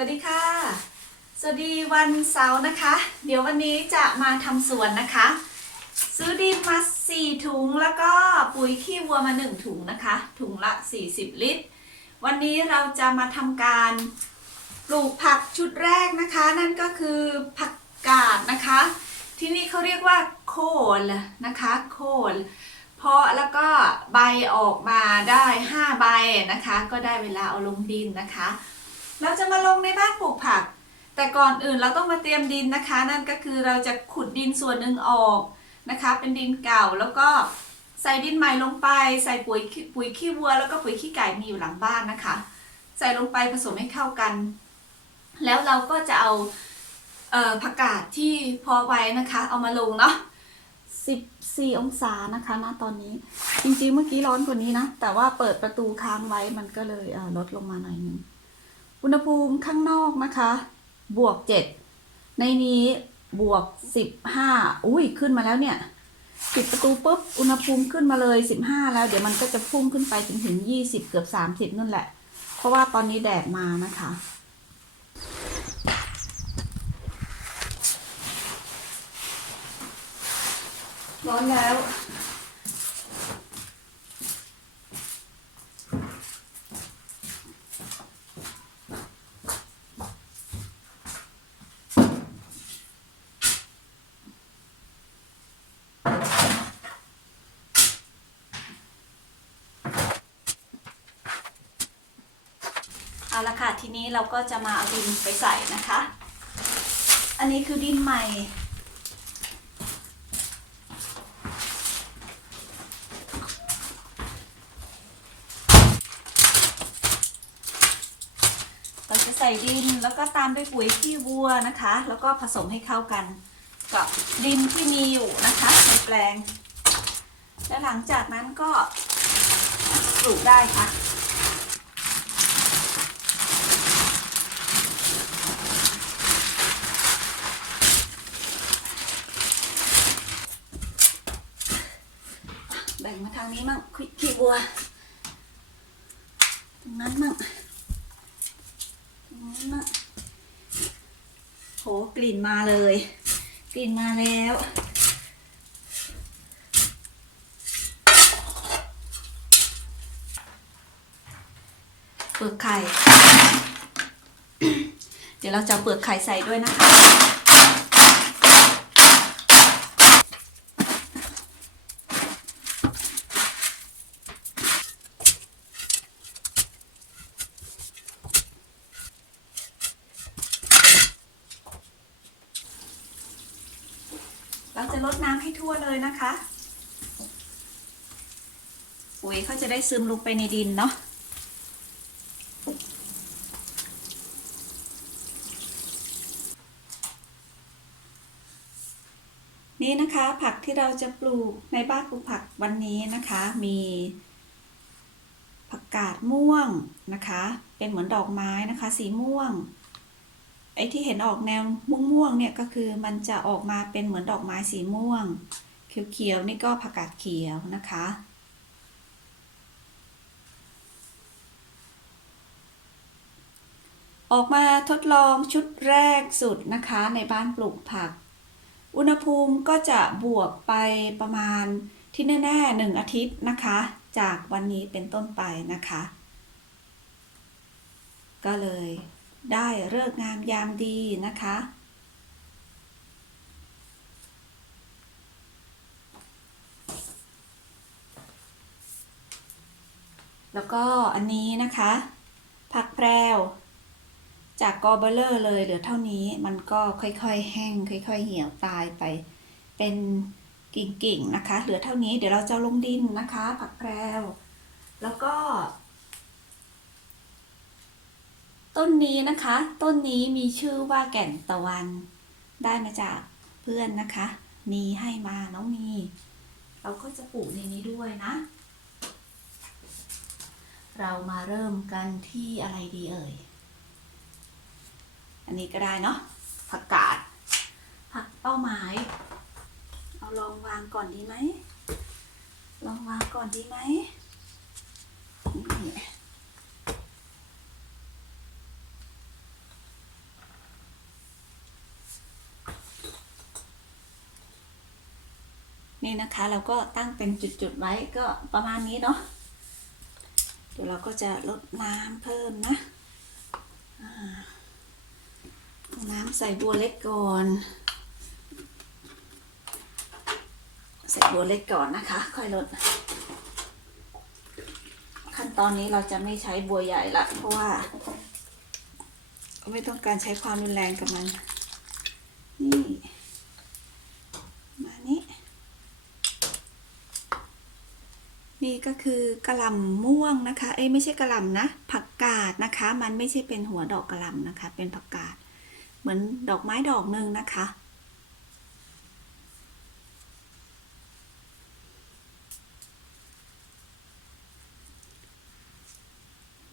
วัสดีค่ะ สวัสดีวันเสาร์นะคะ เดี๋ยววันนี้จะมาทำสวนนะคะ ซื้อดินมา4ถุงแล้วก็ปุ๋ยขี้วัวมา 1 ถุงนะคะ ถุงละ 40 ลิตร วันนี้เราจะมาทำการปลูกผักชุดแรกนะคะ นั่นก็คือผักกาดนะคะ ที่นี่เขาเรียกว่าโคนนะคะ โคนเพาะแล้วก็ใบออกมาได้ 5 ใบนะคะ ก็ได้เวลาเอาลงดินนะคะ เราจะมาลงในบ้านปลูกผัก แต่ก่อนอื่นเราต้องมาเตรียมดินนะคะ นั่นก็คือเราจะขุดดินส่วนหนึ่งออกนะคะ เป็นดินเก่าแล้วก็ใส่ดินใหม่ลงไป ใส่ปุ๋ยปุ๋ยขี้วัว แล้วก็ปุ๋ยขี้ไก่มีอยู่หลังบ้านนะคะ ใส่ลงไปผสมให้เข้ากัน แล้วเราก็จะเอาเอ่อผักกาดที่พอไว้นะคะ เอามาลงเนาะ14 องศานะคะณตอนนี้จริงๆเมื่อกี้ร้อนกว่านี้นะ แต่ว่าเปิดประตูค้างไว้มันก็เลยเลดลงมาหน่อยนึง อุณหภูมิข้างนอกนะคะ บวกเจ็ดในนี้บวกสิบห้าอุ้ยขึ้นมาแล้วเนี่ยปิดประตูปุ๊บ อุณหภูมิขึ้นมาเลยสิบห้าแล้ว เดี๋ยวมันก็จะพุ่งขึ้นไปจนถึงยี่สิบเกือบสามสิบนั่นแหละ เพราะว่าตอนนี้แดดมานะคะ ร้อนแล้ว เอาละค่ะทีนี้เราก็จะมาเอาดินไปใส่นะคะ อันนี้คือดินใหม่ เราจะใส่ดินแล้วก็ตามด้วยปุ๋ยขี้วัวนะคะ แล้วก็ผสมให้เข้ากันกับดินที่มีอยู่นะคะในแปลง และหลังจากนั้นก็ปลูกได้ค่ะ มาทางนี้มั่งขี้บัว ตรงนั้นมั่งตรงนั้นมั่งโหกลิ่นมาเลย กลิ่นมาแล้วเปลือกไข่ เดี๋ยวเราจะเปลือกไข่ใส่ด้วยนะคะ เราจะลดน้ำให้ทั่วเลยนะคะปุ๋ยเขาจะได้ซึมลงไปในดินเนาะนี่นะคะผักที่เราจะปลูกในบ้านปลูกผักวันนี้นะคะ มีผักกาดม่วงนะคะ เป็นเหมือนดอกไม้นะคะ สีม่วง ไอ้ที่เห็นออกแนวม่วงๆเนี่ยก็คือมันจะออกมาเป็นเหมือนดอกไม้สีม่วง เขียวๆนี่ก็ผักกาดเขียวนะคะ ออกมาทดลองชุดแรกสุดนะคะในบ้านปลูกผัก อุณหภูมิก็จะบวกไปประมาณที่แน่ๆหนึ่งอาทิตย์นะคะ จากวันนี้เป็นต้นไปนะคะ ก็เลย ได้เลิกงามยามดีนะคะ แล้วก็อันนี้นะคะ ผักแพรวจากกอเบลเลอร์เลยเหลือเท่านี้มันก็ค่อยๆ แห้งค่อย ๆ เหี่ยวตายไป เป็นกิ่งๆนะคะ เหลือเท่านี้เดี๋ยวเราจะลงดินนะคะ ผักแพรวแล้วก็ ต้นนี้นะคะ ต้นนี้มีชื่อว่าแก่นตะวัน ได้มาจากเพื่อนนะคะนีให้มาน้องนีเราก็จะปลูกในนี้ด้วยนะ เรามาเริ่มกันที่อะไรดีเอ่ย อันนี้ก็ได้เนาะ ผักกาด ผักเป้าหมาย เอาลองวางก่อนดีไหม ลองวางก่อนดีไหมนี่ นี่นะคะเราก็ตั้งเป็นจุดๆไว้ก็ประมาณนี้เนาะเดี๋ยวเราก็จะลดน้ำเพิ่มนะน้ำใส่บัวเล็กก่อน ใส่บัวเล็กก่อนนะคะ ค่อยลด ขั้นตอนนี้เราจะไม่ใช้บัวใหญ่ละเพราะว่า ไม่ต้องการใช้ความรุนแรงกับมัน มานี้ นี่ ก็คือกระหล่ำม่วงนะคะ เอ้ยไม่ใช่กระหล่ำนะ ผักกาดนะคะ มันไม่ใช่เป็นหัวดอกกระหล่ำนะคะ เป็นผักกาด เหมือนดอกไม้ดอกหนึ่งนะคะ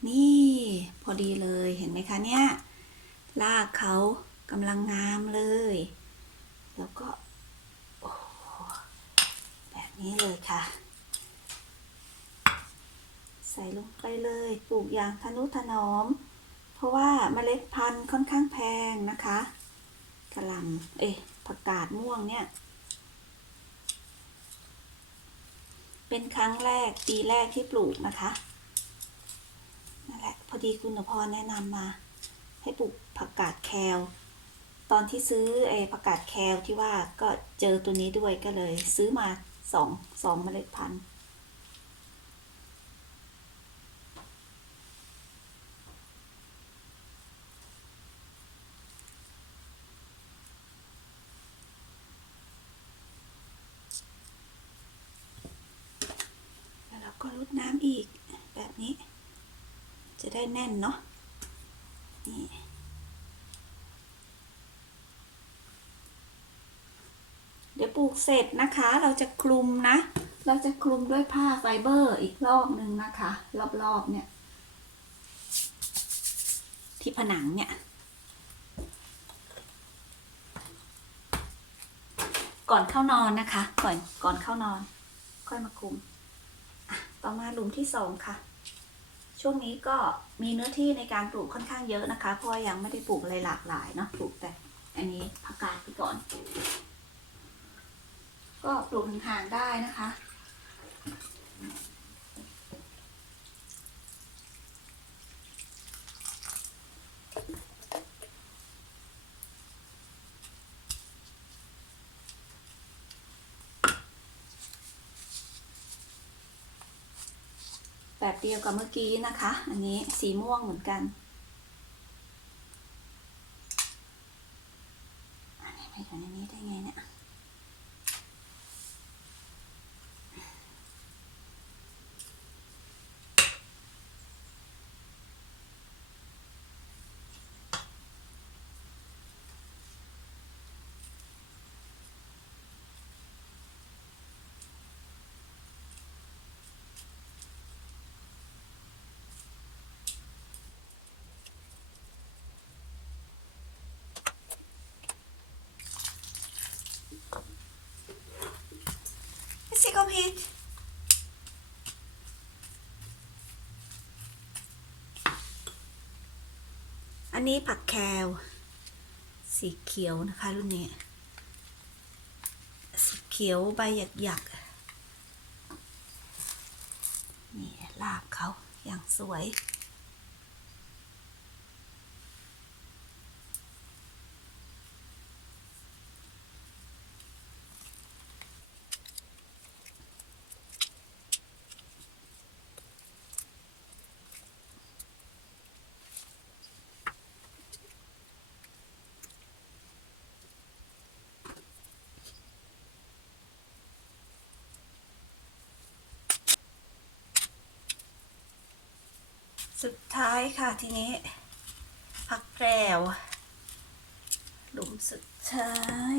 นี่พอดีเลยเห็นไหมคะเนี่ยรากเขากำลังงามเลย แล้วก็แบบนี้เลยค่ะ ใส่ลงไปเลย ปลูกอย่างทนุถนอม เพราะว่าเมล็ดพันธุ์ค่อนข้างแพงนะคะกระหล่ำเอ๊ะผักกาดม่วงเนี่ย เป็นครั้งแรกปีแรกที่ปลูกนะคะนั่นแหละพอดีคุณหพรแนะนำมา ให้ปลูกผักกาดแคลตอนที่ซื้อไอ้ผักกาดแคลที่ว่าก็เจอตัวนี้ด้วยก็เลย ซื้อมาสองสองเมล็ดพันธุ์ แล้วเราก็ลดน้ำอีกแบบนี้ จะได้ แน่นเนาะนี่เดี๋ยวปลูกเสร็จนะคะ เราจะคลุมนะ เราจะคลุมด้วยผ้าไฟเบอร์อีกรอบหนึ่งนะคะ รอบ ๆ เนี่ย ที่ผนังเนี่ย ก่อนเข้านอนนะคะ ก่อนก่อนเข้านอน ค่อยมาคลุม อะ ต่อมาหลุมที่สองค่ะ ช่วงนี้ก็มีเนื้อที่ในการปลูกค่อนข้างเยอะนะคะ เพราะยังไม่ได้ปลูกอะไรหลากหลายเนาะปลูกแต่ อันนี้ผักกาดไปก่อน ก็ปลูกห่างๆได้นะคะ แบบเดียวกับเมื่อกี้นะคะ อันนี้สีม่วงเหมือนกัน อันนี้ไม่อยู่ในนี้ได้ไงเนี่ย Let's take a peek. อันนี้ผักแควสีเขียวนะคะรุ่นนี้ สีเขียวใบหยักหยักนี่ลากเขาอย่างสวย สุดท้ายค่ะทีนี้ผักแพรวหลุมสุดท้าย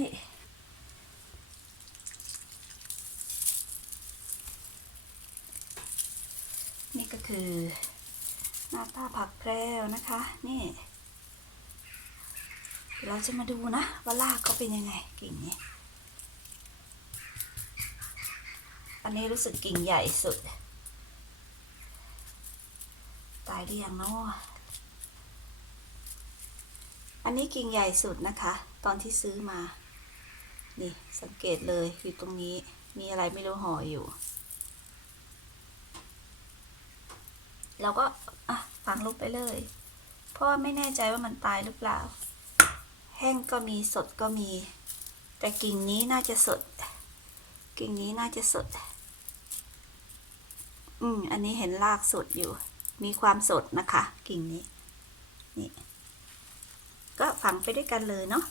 นี่ก็คือหน้าตาผักแพรวนะคะ นี่ เราจะมาดูนะ ว่ารากเขาเป็นยังไงกิ่งนี้อันนี้รู้สึกกิ่งใหญ่สุด ตายหรือยังเนาะอันนี้กิ่งใหญ่สุดนะคะ ตอนที่ซื้อมา นี่สังเกตเลยอยู่ตรงนี้มีอะไรไม่รู้ห่ออยู่ เราก็อะฝังลงไปเลย เพราะว่าไม่แน่ใจว่ามันตายหรือเปล่า แห้งก็มีสดก็มี แต่กิ่งนี้น่าจะสด กิ่งนี้น่าจะสด อืม อันนี้เห็นรากสดอยู่ มีความสดนะคะ กิ่งนี้นี่ก็ฝังไปด้วยกันเลยเนาะ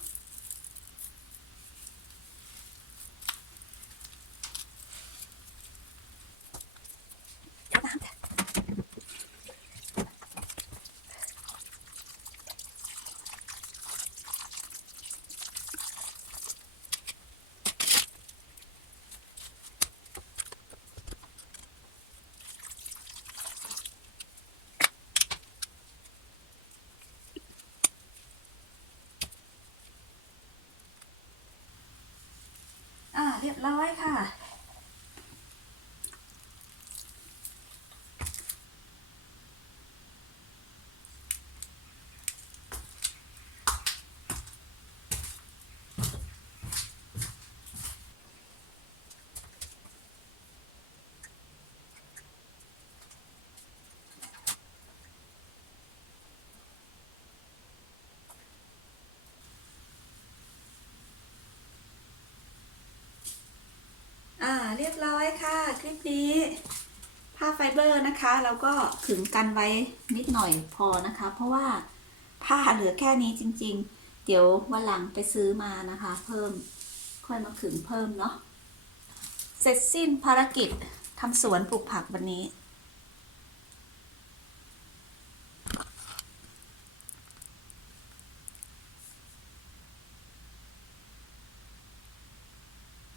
เดี๋ยวน้ำจ้ะอ่า เรีย บร้อยค่ะ บร้อยค่ะ คลิปนี้ ผ้าไฟเบอร์นะคะ เราก็ขึงกันไว้นิดหน่อยพอนะคะ เพราะว่าผ้าเหลือแค่นี้จริง ๆ เดี๋ยววันหลังไปซื้อมานะคะ เพิ่มค่อยมาขึงเพิ่มเนาะเสร็จสิ้นภารกิจทำสวนปลูกผักวันนี้